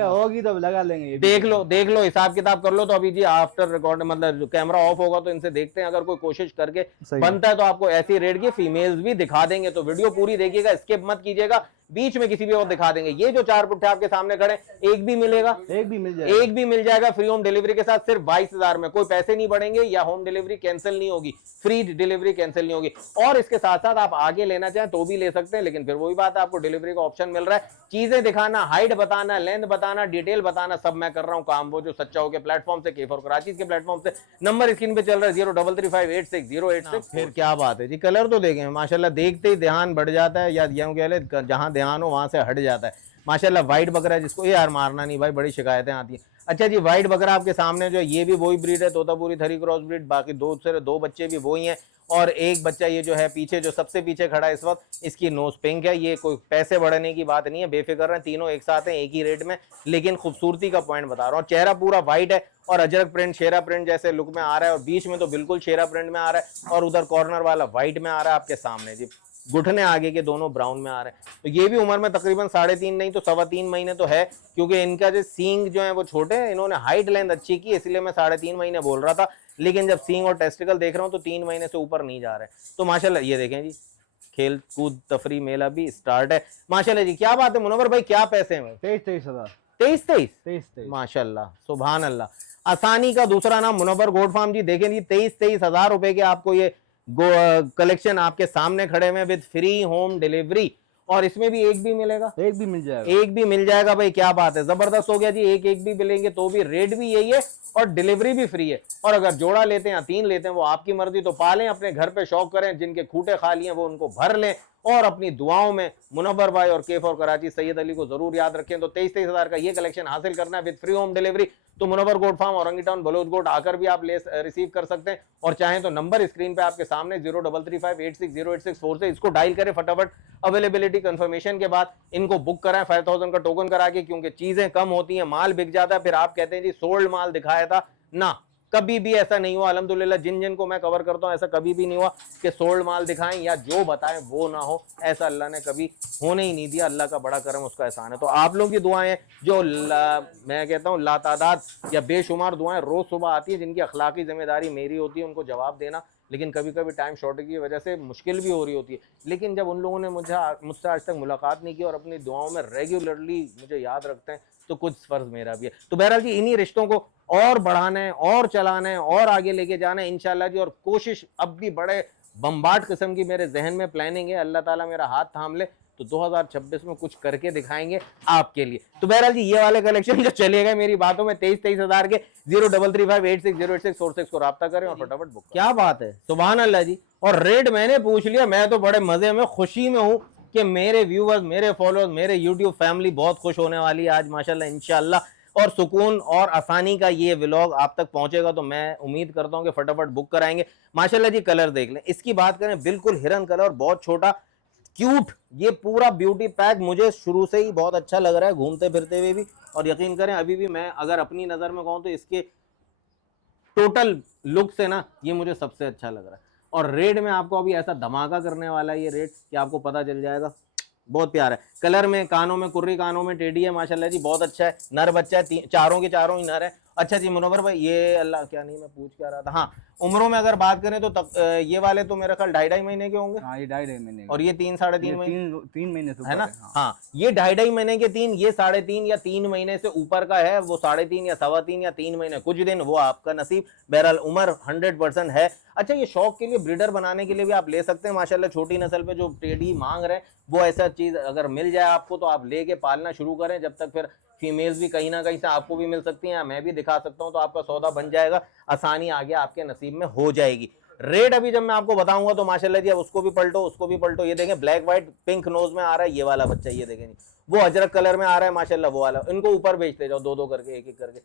होगी तो लगा लेंगे, देख लो हिसाब किताब कर लो। तो अभी जी आफ्टर रिकॉर्ड मतलब कैमरा ऑफ होगा तो इनसे देखते हैं, अगर कोई कोशिश करके बनता है तो आपको ऐसी रेट की फीमेल्स भी दिखा देंगे। तो वीडियो पूरी देखिएगा, स्किप मत कीजिएगा, बीच में किसी भी और दिखा देंगे। ये जो 4 पुट्ठे आपके सामने खड़े, एक भी मिलेगा, एक भी मिल जाएगा फ्री होम डिलीवरी के साथ, सिर्फ 22,000 में। कोई पैसे नहीं बढ़ेंगे या होम डिलीवरी कैंसिल नहीं होगी, फ्री डिलीवरी कैंसिल नहीं होगी। और इसके साथ साथ आप आगे लेना चाहें तो भी ले सकते हैं, लेकिन फिर वही बात है, आपको डिलीवरी का ऑप्शन मिल रहा है। चीजें दिखाना, हाइट बताना, लेंथ बताना, डिटेल बताना, सब मैं कर रहा हूं काम, वो जो सच्चा हो के प्लेटफॉर्म से, K4 कराची के प्लेटफॉर्म से। नंबर स्क्रीन पे चल रहा है 0335860086। फिर क्या बात है जी, कलर तो देखें माशाल्लाह, देखते ही ध्यान बढ़ जाता है, या यूं कह ले जहां ध्यान हो वहां से हट जाता है माशाल्लाह। व्हाइट बकरा जिसको यार मारना नहीं भाई, बड़ी शिकायतें आती हैं। अच्छा जी व्हाइट बकरा आपके सामने जो है, ये भी वही ब्रीड है, तोतापुरी थरी क्रॉस ब्रीड। बाकी 2 बच्चे भी वही हैं, और एक बच्चा ये जो है पीछे, जो सबसे पीछे खड़ा है इस वक्त, इसकी नोज पिंक है। ये कोई पैसे बढ़ने की बात नहीं है, बेफिक्र है, तीनों एक साथ हैं एक ही रेट में। लेकिन खूबसूरती का पॉइंट बता रहा हूँ, चेहरा पूरा व्हाइट है और अजरक प्रिंट, शेरा प्रिंट जैसे लुक में आ रहा है, और बीच में तो बिल्कुल शेरा प्रिंट में आ रहा है, और उधर कॉर्नर वाला व्हाइट में आ रहा है आपके सामने जी। घुटने आगे के दोनों ब्राउन में आ रहे हैं। तो ये भी उम्र में तकरीबन 3.5 नहीं तो 3.25 महीने तो है, क्योंकि इनका जो सींग जो है वो छोटे हैं, इन्होंने हाइट लेंथ अच्छी की, इसलिए मैं 3.5 महीने बोल रहा था, लेकिन जब सींग और टेस्टिकल देख रहा हूँ तो 3 महीने से ऊपर नहीं जा रहे। तो माशाल्लाह ये देखें जी, खेल कूद तफरी मेला भी स्टार्ट है माशाल्लाह जी। क्या बात है मुनव्वर भाई, क्या पैसे हैं? 23 हजार। 23 माशाल्लाह, सुभान अल्लाह। आसानी का दूसरा नाम मुनव्वर गोट फार्म जी। देखें जी, 23 हजार रुपए के आपको ये कलेक्शन आपके सामने खड़े में विद फ्री होम डिलीवरी, और इसमें भी एक भी मिलेगा, एक भी मिल जाएगा, एक भी मिल जाएगा भाई। क्या बात है, जबरदस्त हो गया जी। एक एक भी मिलेंगे तो भी रेट भी यही है और डिलीवरी भी फ्री है। और अगर जोड़ा लेते हैं या 3 लेते हैं वो आपकी मर्जी, तो पालें, अपने घर पे शौक करें, जिनके खूंटे खाली हैं वो उनको भर लें, और अपनी दुआओं में मुनव्वर भाई और केफ और कराची सैयद अली को जरूर याद रखें। तो 23 हजार का ये कलेक्शन हासिल करना है विद फ्री होम डिलीवरी, तो Munawwar goat farm Orangi town Baloch goat आकर भी आप रिसीव कर सकते हैं। और चाहें तो नंबर स्क्रीन पे आपके सामने 0335860864 से इसको डायल करें फटाफट। अवेलेबिलिटी कंफर्मेशन के बाद इनको बुक कराएं 5000 का टोकन करा के, क्योंकि चीजें कम होती हैं, माल बिक जाता है, फिर आप कहते हैं जी सोल्ड माल दिखाया था ना। कभी भी ऐसा नहीं हुआ अल्हम्दुलिल्लाह, जिन जिन को मैं कवर करता हूं ऐसा कभी भी नहीं हुआ कि सोल्ड माल दिखाएं या जो बताएं वो ना हो, ऐसा अल्लाह ने कभी होने ही नहीं दिया। अल्लाह का बड़ा करम, उसका एहसान है। तो आप लोगों की दुआएं जो मैं कहता हूं लातादाद या बेशुमार दुआएं रोज सुबह आती है, जिनकी अखलाकी जिम्मेदारी मेरी होती है उनको जवाब देना, लेकिन कभी कभी टाइम शॉर्टेज की वजह से मुश्किल भी हो रही होती है। लेकिन जब उन लोगों ने मुझसे आज तक मुलाकात नहीं की और अपनी दुआओं में रेगुलरली मुझे याद रखते हैं, तो कुछ फर्ज मेरा भी है। तो बहरहाल जी, इन्हीं रिश्तों को और बढ़ाना है और चलाना है और आगे लेके जाना है इंशाल्लाह जी। और कोशिश अब भी बड़े बम्बाट किस्म की मेरे जहन में प्लानिंग है, अल्लाह ताला मेरा हाथ थाम ले तो 2026 में कुछ करके दिखाएंगे आपके लिए। तो बहरहाल जी, ये वाले कलेक्शन जो चले गए मेरी बातों में 23 हजार के 0335860864 को राब्ता करें और फटाफट बुक। क्या बात है, सुभान अल्लाह जी। और रेट मैंने पूछ लिया, मैं तो बड़े मजे में खुशी में हूँ कि मेरे व्यूअर्स, मेरे फॉलोअर्स, मेरे यूट्यूब फैमिली बहुत खुश होने वाली है आज माशाल्लाह इंशाल्लाह। और सुकून और आसानी का ये व्लॉग आप तक पहुंचेगा, तो मैं उम्मीद करता हूं कि फटाफट बुक कराएंगे माशाल्लाह जी। कलर देख लें, इसकी बात करें बिल्कुल हिरन कलर, बहुत छोटा क्यूट, ये पूरा ब्यूटी पैक मुझे शुरू से ही बहुत अच्छा लग रहा है घूमते फिरते हुए भी। और यकीन करें अभी भी मैं अगर अपनी नजर में कहूं तो इसके टोटल लुक से ना ये मुझे सबसे अच्छा लग रहा है। और रेट में आपको अभी ऐसा धमाका करने वाला है ये रेट कि आपको पता चल जाएगा। बहुत प्यारा है कलर में, कानों में कुर्री, कानों में टेडी है माशाल्लाह जी, बहुत अच्छा है। नर बच्चा है, चारों के चारों ही नर है। अच्छा जी मुनव्वर भाई, ये अल्लाह क्या नहीं मैं पूछ क्या रहा था, हाँ उम्रों में अगर बात करें तो ये वाले तो मेरा ख्याल 2.5 महीने के होंगे। हाँ, ये 2.5 महीने और ये 3-3.5 महीने, 3 महीने से है ना। हाँ, हाँ, ये 2.5 महीने के 3, ये 3.5 या 3 महीने से ऊपर का है, वो 3.5 या 3.25 या 3 महीने कुछ दिन, वो आपका नसीब। बहरहाल उम्र 100% है। अच्छा, ये शौक के लिए ब्रीडर बनाने के लिए भी आप ले सकते हैं माशाल्लाह। छोटी नस्ल पे जो टेडी मांग रहे हैं वो ऐसा चीज अगर मिल जाए आपको तो आप लेके पालना शुरू करें, जब तक फिर फीमेल्स भी कहीं ना कहीं से आपको भी मिल सकती हैं, मैं भी दिखा सकता हूं, तो आपका सौदा बन जाएगा, आसानी आगे आपके नसीब में हो जाएगी। रेट अभी जब मैं आपको बताऊंगा तो माशाल्लाह जी, अब उसको भी पलटो उसको भी पलटो। ये देखें ब्लैक व्हाइट पिंक नोज में आ रहा है ये वाला बच्चा, ये देखें वो अजरक कलर में आ रहा है माशाल्लाह, वो वाला। इनको ऊपर भेजते जाओ 2-2 करके, एक एक करके।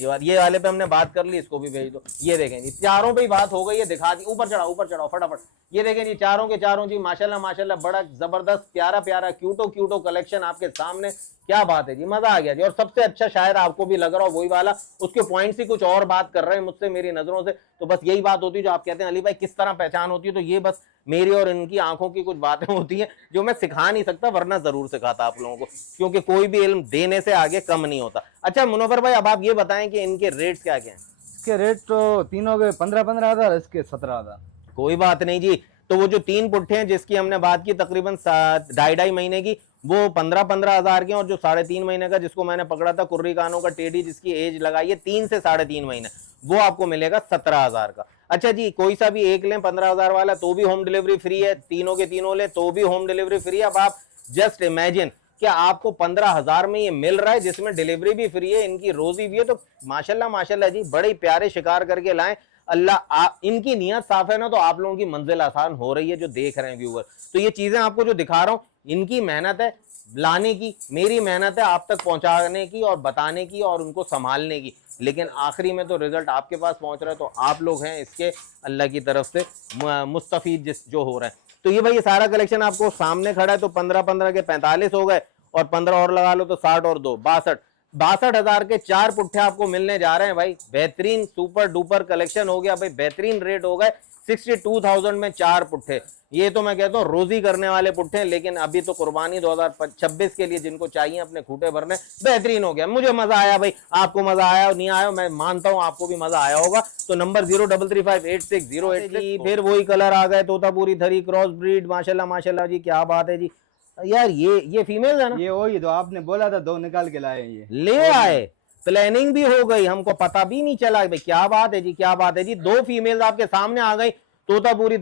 ये वाले पे हमने बात कर ली, इसको भी भेज दो। ये देखें जी, चारों पे ही बात हो गई है, दिखा दी। ऊपर चढ़ाओ फटाफट। ये देखें जी, चारों के चारों जी माशाल्लाह माशाल्लाह, बड़ा जबरदस्त प्यारा प्यारा क्यूटो कलेक्शन आपके सामने। क्या बात है जी, मजा आ गया जी। और सबसे अच्छा शायद आपको भी लग रहा हो वही वाला, उसके पॉइंट्स ही कुछ और बात कर रहे हैं मुझसे मेरी नजरों से। तो बस यही बात होती है जो आप कहते हैं अली भाई किस तरह पहचान होती है, तो ये बस मेरी और इनकी आंखों की कुछ बातें होती हैं जो मैं सिखा नहीं सकता, वरना जरूर सिखाता आप लोगों को, क्योंकि कोई भी इल्म देने से आगे कम नहीं होता। अच्छा मुनव्वर भाई, अब आप ये बताएं कि इनके रेट्स क्या क्या हैं? इसके रेट तो तीनों के 15-15 हजार, इसके 17 हजार। कोई बात नहीं जी। तो वो जो 3 पुट्ठे हैं जिसकी हमने बात की तकरीबन 2.5 महीने की, वो 15-15 हजार के, और जो 3.5 महीने का जिसको मैंने पकड़ा था कुर्री कानों का टेडी, जिसकी एज लगाई है 3 से 3.5 महीने, वो आपको मिलेगा 17 हजार का। अच्छा जी, कोई सा भी एक लें 15 हजार वाला तो भी होम डिलीवरी फ्री है, तीनों के तीनों ले तो भी होम डिलीवरी फ्री है। अब आप जस्ट इमेजिन कि आपको 15 हजार में ये मिल रहा है, जिसमें डिलीवरी भी फ्री है, इनकी रोजी भी है। तो माशाल्लाह माशाल्लाह जी, बड़े प्यारे शिकार करके लाएं। अल्लाह इनकी नियत साफ है ना, तो आप लोगों की मंजिल आसान हो रही है जो देख रहे हैं व्यूअर। तो ये चीजें आपको जो दिखा रहा हूं, इनकी मेहनत है लाने की, मेरी मेहनत है आप तक पहुंचाने की और बताने की और उनको संभालने की, लेकिन आखिरी में तो रिजल्ट आपके पास पहुंच रहा है। तो आप लोग हैं इसके अल्लाह की तरफ से मुस्तफीद जो हो रहे हैं। तो ये भाई ये सारा कलेक्शन आपको सामने खड़ा है। तो 15-15 के 45 हो गए, और 15 और लगा लो तो 60 और 2 62 हजार के 4 पुट्ठे आपको मिलने जा रहे हैं भाई। बेहतरीन सुपर डुपर कलेक्शन हो गया भाई, बेहतरीन रेट हो गए। 62,000 में 4 पुट्ठे। ये तो मैं कहता हूँ रोजी करने वाले पुट्ठे, लेकिन अभी तो कुर्बानी 2026 के लिए जिनको चाहिए अपने खूटे भरने, बेहतरीन हो गया। मुझे मजा आया भाई, आपको मजा आया नहीं आया मैं मानता हूँ आपको भी मजा आया होगा। तो नंबर 03358608 फिर वही कलर आ गए, तोतापुरी थरी क्रॉस ब्रीड, माशाल्लाह माशाल्लाह जी, क्या बात है जी। यार ये फीमेल है ना, ये वही तो आपने बोला था, 2 निकाल के लाए ये, ले आए, प्लानिंग भी हो गई, हमको पता भी नहीं चला भाई। क्या बात है जी, क्या बात है जी, 2 फीमेल आपके सामने आ गई, तोतापुरी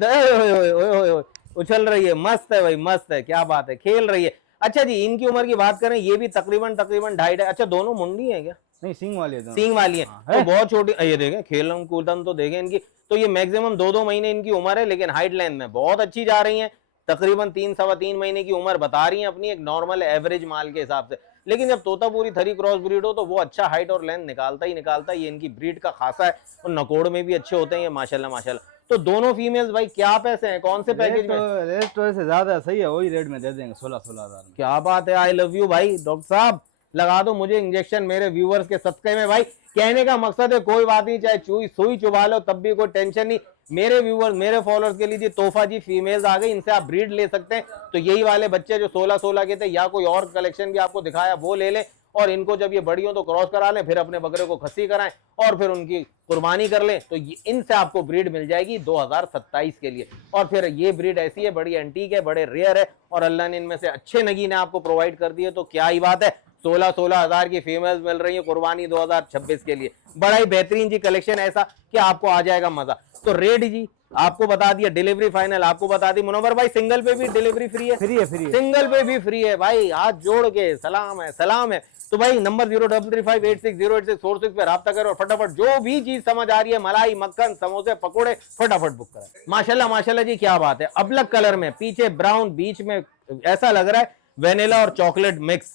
उछल रही है, मस्त है भाई, मस्त है, क्या बात है, खेल रही है। अच्छा जी, इनकी उम्र की बात करें, ये भी तकरीबन 2.5। अच्छा दोनों मुंडी है क्या? नहीं, सींग वाले दोनों। सींग वाली है। तो बहुत छोटी, ये देखें खेलम कूदम तो देखें इनकी, तो ये मैक्सिमम 2-2 महीने इनकी उम्र है, लेकिन हाइट लेंथ में बहुत अच्छी जा रही है। तकरीबन 3-3.25 महीने की उम्र बता रही है अपनी, एक नॉर्मल एवरेज माल के हिसाब से। लेकिन जब तोतापुरी थरी क्रॉस ब्रीड हो तो वो अच्छा हाइट और लेंथ निकालता ही निकालता है। ये इनकी ब्रीड का खासा है, और नकोड़ में भी अच्छे होते हैं ये, माशाल्लाह माशाल्लाह। तो दोनों फीमेल्स भाई क्या पैसे हैं, कौन से पैकेज में? रेट तो ऐसे ज्यादा सही है, वही रेट में दे देंगे 16,000 में। क्या बात है, आई लव यू भाई। डॉक्टर साहब लगा दो मुझे इंजेक्शन मेरे व्यूअर्स के सदके में भाई। कहने का मकसद है कोई बात नहीं, चाहे सुई चुबा लो तब भी कोई टेंशन नहीं। मेरे व्यूअर्स मेरे फॉलोअर्स के लिए जी तोहफा जी, फीमेल्स आ गई, इनसे आप ब्रीड ले सकते हैं। तो यही वाले बच्चे जो 16-16 के थे, या कोई और कलेक्शन भी आपको दिखाया वो ले लें, और इनको जब ये बड़ी हो तो क्रॉस करा लें, फिर अपने बकरे को खस्सी कराएं और फिर उनकी कुर्बानी कर लें। तो इनसे आपको ब्रीड मिल जाएगी 2027 के लिए। और फिर ये ब्रीड ऐसी है, बड़ी एंटीक है, बड़े रेयर है, और अल्लाह ने इनमें से अच्छे नगीने आपको प्रोवाइड कर दिए। तो क्या ही बात है, 16-16 हजार की फीमेल्स मिल रही है कुर्बानी 2026 के लिए। बड़ा ही बेहतरीन जी कलेक्शन, ऐसा कि आपको आ जाएगा मजा। तो रेट जी आपको बता दिया, डिलीवरी फाइनल आपको बता दी। मुनव्वर भाई सिंगल पे भी डिलीवरी फ्री है? फ्री है, फ्री है, सिंगल पे भी फ्री है भाई, हाथ जोड़ के सलाम है, सलाम है। तो भाई नंबर 0335860846 पे राब्ता करो, और फटाफट जो भी चीज समझ आ रही है, मलाई मक्खन समोसे पकोड़े, फटाफट बुक करें। माशाल्लाह माशाल्लाह जी, क्या बात है। अबलग कलर में, पीछे ब्राउन, बीच में ऐसा लग रहा है वेनिला और चॉकलेट मिक्स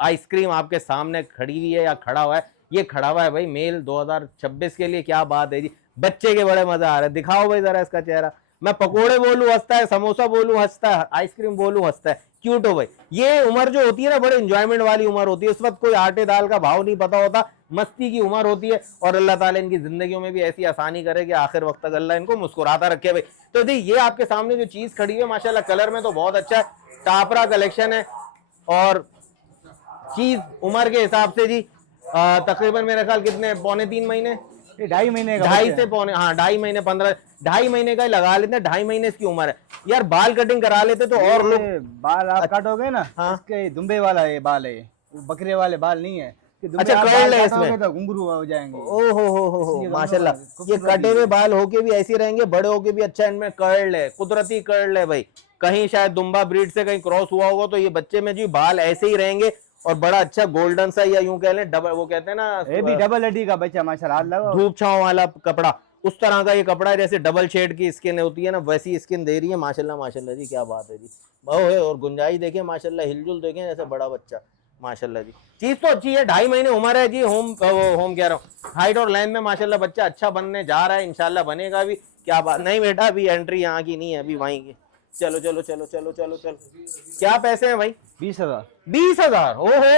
आइसक्रीम आपके सामने खड़ी हुई है या खड़ा हुआ है। ये खड़ा हुआ है भाई मेल 2026 के लिए। क्या बात है जी, बच्चे के बड़े मजा आ रहा है। दिखाओ भाई जरा इसका चेहरा। मैं पकोड़े बोलूं हंसता है, समोसा बोलूं हंसता है, आइसक्रीम बोलूं हंसता है, क्यूट हो भाई। ये उम्र जो होती है ना, बड़े इंजॉयमेंट वाली उम्र होती है। इस वक्त कोई आटे दाल का भाव नहीं पता होता, मस्ती की उम्र होती है। और अल्लाह ताला इनकी जिंदगियों में भी ऐसी आसानी करे कि आखिर वक्त तक अल्लाह इनको मुस्कुराता रखे भाई। तो दी ये आपके सामने जो चीज खड़ी है माशाल्लाह, कलर में तो बहुत अच्छा है, टापरा कलेक्शन है। और चीज उम्र के हिसाब से जी तकरीबन मेरे ख्याल कितने, 2.25 महीने, 2.5 महीने का, 2.5 से पौने, हाँ 2.5 महीने, 2.5 महीने का ही लगा लेते हैं। 2.5 महीने इसकी उम्र है यार। बाल कटिंग करा लेते तो और लोग। बाल आप काटोगे ना, हाँ। इसके दुम्बे वाला ये बाल है, ये बकरे वाले बाल नहीं है। अच्छा कर्ल है इसमें, तो घुंघरू हो जाएंगे। ओ हो माशाल्लाह। ये कटे हुए बाल होके भी ऐसे रहेंगे, बड़े होके भी अच्छा इनमें कर्ल है, कुदरती कर्ल है भाई। कहीं शायद दुम्बा ब्रीड से कहीं क्रॉस हुआ होगा, तो ये बच्चे में जी बाल ऐसे ही रहेंगे, और बड़ा अच्छा गोल्डन सा, या यूं कह लें डबल, वो कहते हैं ना ये भी डबल हड्डी का बच्चा माशाल्लाह, धूप छांव वाला कपड़ा, उस तरह का ये कपड़ा है। जैसे डबल शेड की स्किन होती है ना, वैसी स्किन दे रही है माशाल्लाह माशाल्लाह जी। क्या बात है जी, बहुत है। और गुंजाइश देखें माशाल्लाह, हिलजुल देखें जैसे बड़ा बच्चा, माशाल्लाह जी। चीज तो अच्छी है, 2.5 महीने उम्र है जी। होम कह रहा हूँ, हाइट और लेंथ में माशाल्लाह बच्चा अच्छा बनने जा रहा है, इंशाल्लाह बनेगा भी। क्या बात नहीं बेटा, अभी एंट्री यहाँ की नहीं है, अभी वहीं की। चलो चलो चलो चलो चलो चलो। क्या पैसे हैं भाई? 20,000। 20,000, ओहो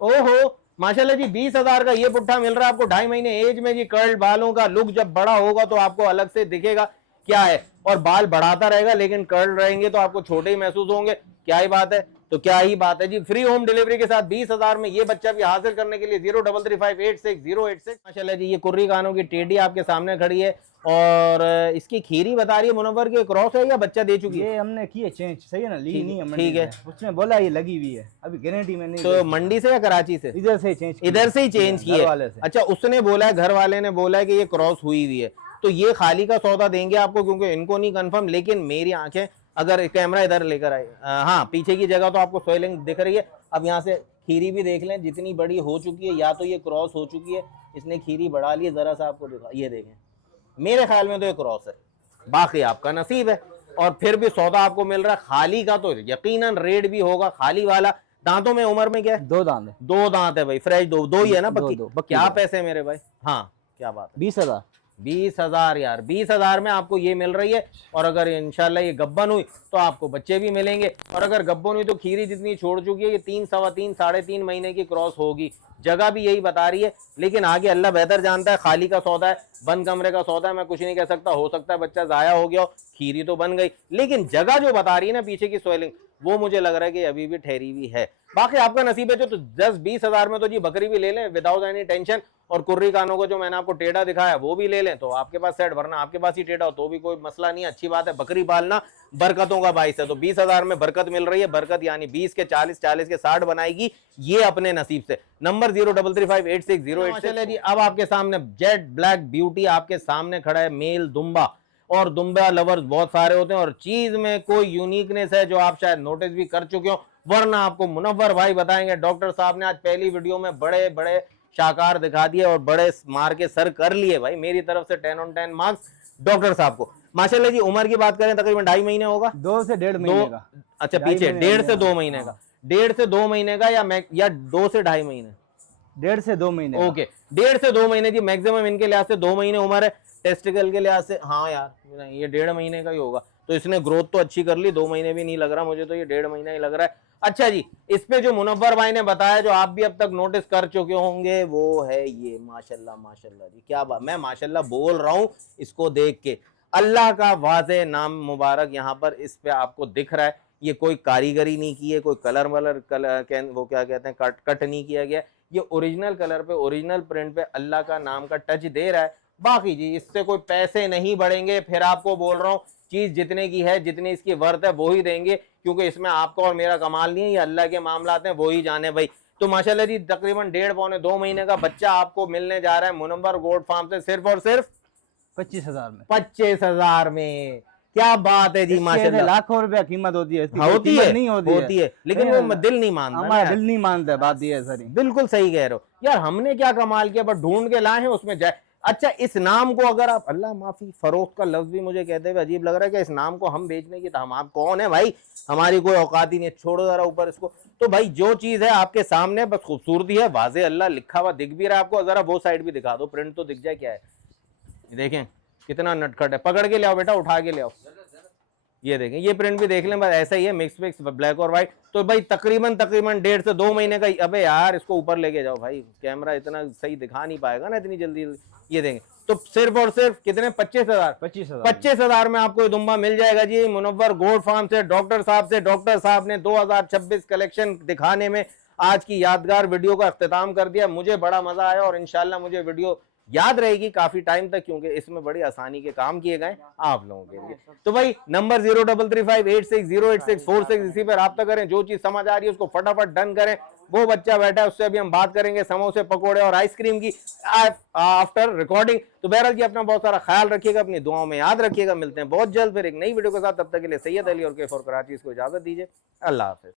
ओहो माशाल्लाह जी। 20,000 का ये पुट्ठा मिल रहा है आपको 2.5 महीने एज में जी। कर्ल बालों का लुक जब बड़ा होगा तो आपको अलग से दिखेगा क्या है, और बाल बढ़ाता रहेगा, लेकिन कर्ल रहेंगे तो आपको छोटे ही महसूस होंगे। क्या ही बात है, तो क्या ही बात है जी। फ्री होम डिलीवरी के साथ 20,000 में ये बच्चा भी हासिल करने के लिए 0335860846। माशाल्लाह जी, ये कुर्री कानों की टेडी आपके सामने खड़ी है, और इसकी खीरी बता रही है मुनव्वर की क्रॉस है या बच्चा दे चुकी है? ये हमने की है चेंज, सही है ना, ली नहीं है मंडी ठीक है, उसने बोला ये लगी हुई है, अभी गारंटी में नहीं। तो मंडी से या कराची से? इधर से चेंज, इधर से ही चेंज की है। अच्छा, उसने बोला है, घर वाले ने बोला है कि ये क्रॉस हुई हुई है, तो ये खाली का सौदा देंगे आपको, क्योंकि इनको नहीं कंफर्म। लेकिन मेरी आंखें, अगर कैमरा इधर लेकर आए, हाँ पीछे की जगह तो आपको सोइलिंग दिख रही है। अब यहाँ से खीरी भी देख लें, जितनी बड़ी हो चुकी है, या तो ये क्रॉस हो चुकी है, इसने खीरी बढ़ा ली है, जरा सा आपको दिखा, ये देखें, मेरे ख्याल में तो ये क्रॉस है, बाकी आपका नसीब है। और फिर भी सौदा आपको मिल रहा है खाली का, तो यकीनन रेट भी होगा खाली वाला। दांतों में उम्र में क्या है? 2 दांत है। 2 दांत है भाई, फ्रेश दो ही है ना? दो बक्की दो, क्या पैसे मेरे भाई? हाँ क्या बात है, 20,000। 20,000 यार, 20,000 में आपको ये मिल रही है। और अगर इंशाल्लाह ये गब्बन हुई तो आपको बच्चे भी मिलेंगे, और अगर गब्बन हुई तो खीरी जितनी छोड़ चुकी है ये 3, सवा 3, 3.5 महीने की क्रॉस होगी। जगह भी यही बता रही है, लेकिन आगे अल्लाह बेहतर जानता है। खाली का सौदा है, बंद कमरे का सौदा है, मैं कुछ नहीं कह सकता। हो सकता है बच्चा जाया हो गया हो, खीरी तो बन गई, लेकिन जगह जो बता रही है ना पीछे की स्वेलिंग, वो मुझे लग रहा है कि अभी भी ठहरी हुई है। बाकी आपका नसीब है जो, तो 10-20 हज़ार में तो जी बकरी भी ले लें विदाउट एनी टेंशन, और कुर्री कानों को जो मैंने आपको टेढ़ा दिखाया वो भी ले लें तो आपके पास सेट, वरना आपके पास ही टेढ़ा हो तो भी कोई मसला नहीं है। अच्छी बात है, बकरी पालना बरकतों का बाइस है। तो 20,000 में बरकत मिल रही है, बरकत यानी 20 के 40, 40 के 60 बनाएगी ये अपने नसीब से। नंबर 03358608। जी अब आपके सामने जेट ब्लैक ब्यूटी आपके सामने खड़ा है, मेल दुम्बा। और दुम्बा लवर्स बहुत सारे होते हैं, और चीज में कोई यूनिकनेस है जो आप शायद नोटिस भी कर चुके हो, वरना आपको मुनव्वर भाई बताएंगे। डॉक्टर साहब ने आज पहली वीडियो में बड़े बड़े शाकार दिखा दिए और बड़े मार के सर कर लिए भाई। मेरी तरफ से 10 on 10 मार्क्स डॉक्टर साहब को। माशाल्लाह जी उम्र की बात करें तकरीबन 2.5 महीने होगा, 2 से 1.5 महीने का। अच्छा पीछे 1.5 से 2 महीने का, 1.5 से 2 महीने का, या 2 से 2.5 महीने, 1.5 से 2 महीने। ओके 1.5 से 2 महीने जी मैक्सिमम इनके लिहाज से 2 महीने उम्र है। टेस्टिकल के लिहाज से हाँ यार ये 1.5 महीने का ही होगा, तो इसने ग्रोथ तो अच्छी कर ली। 2 महीने भी नहीं लग रहा मुझे, तो ये 1.5 महीना ही लग रहा है। अच्छा जी, इस पे जो मुनव्वर भाई ने बताया, जो आप भी अब तक नोटिस कर चुके होंगे, वो है ये माशाल्लाह। माशाल्लाह जी क्या बात, मैं माशाल्लाह बोल रहा हूँ इसको देख के। अल्लाह का वाज़े नाम मुबारक यहाँ पर इस पे आपको दिख रहा है। ये कोई कारीगरी नहीं की है, कोई कलर वलर वो क्या कहते हैं कट नहीं किया गया। ये ओरिजिनल कलर पे, ओरिजिनल प्रिंट पे अल्लाह का नाम का टच दे रहा है। बाकी जी इससे कोई पैसे नहीं बढ़ेंगे, फिर आपको बोल रहा हूँ चीज जितने की है, जितनी इसकी वर्थ है वो ही देंगे, क्योंकि इसमें आपका और मेरा कमाल नहीं है, ये अल्लाह के मामलात हैं, वो ही जाने भाई। तो माशाल्लाह जी तकरीबन 1.5 पौने 2 महीने का बच्चा आपको मिलने जा रहा है मुनव्वर गोट फार्म से, सिर्फ और सिर्फ 25,000 में। 25,000 में। क्या बात है जी माशाल्लाह। लाखों रुपया कीमत होती है, होती है, नहीं होती है, लेकिन वो दिल नहीं मानता, हमारा दिल नहीं मानता। बात ये है सर, बिल्कुल सही कह रहे हो यार। हमने क्या कमाल किया, बस ढूंढ के लाए हैं उसमें जाए। अच्छा इस नाम को अगर आप, अल्लाह माफी फरोख्त का लफ्ज भी मुझे कहते हुए अजीब लग रहा है कि इस नाम को हम बेचने की, तो हम आप कौन है भाई, हमारी कोई औकात ही नहीं है, छोड़ो जरा ऊपर इसको। तो भाई जो चीज है आपके सामने, बस खूबसूरती है, वाजे अल्लाह लिखा हुआ दिख भी रहा है आपको। जरा वो साइड भी दिखा दो, प्रिंट तो दिख जाए क्या है। देखें कितना नटखट है, पकड़ के ले आओ बेटा, उठा के ले आओ। ये देखें, ये प्रिंट भी देख लें, बस ऐसा ही है, मिक्स ब्लैक और व्हाइट। तो भाई तकरीबन 1.5 से 2 महीने का। अबे यार इसको ऊपर लेके जाओ भाई, कैमरा इतना सही दिखा नहीं पाएगा ना इतनी जल्दी। ये देंगे तो सिर्फ और सिर्फ कितने, 25,000। 25,000 में आपको दुम्बा मिल जाएगा जी मुनव्वर गोट फार्म से, डॉक्टर साहब से। डॉक्टर साहब ने 2026 कलेक्शन दिखाने में आज की यादगार वीडियो का अख्तिताम कर दिया। मुझे बड़ा मजा आया और इंशाल्लाह मुझे वीडियो याद रहेगी काफी टाइम तक, क्योंकि इसमें बड़ी आसानी के काम किए गए आप लोगों के लिए। तो भाई नंबर 0335860846 इसी पर राब्ता करें। जो चीज समझ आ रही है उसको फटाफट डन करें। वो बच्चा बैठा है उससे अभी हम बात करेंगे समोसे पकोड़े और आइसक्रीम की आफ्टर रिकॉर्डिंग। तो बहरहाल जी अपना बहुत सारा ख्याल रखिएगा, अपनी दुआओं में याद रखिएगा। मिलते हैं बहुत जल्द फिर एक नई वीडियो के साथ, तब तक के लिए सैयद अली और कैफ और कराची को इजाजत दीजिए। अल्लाह हाफिज।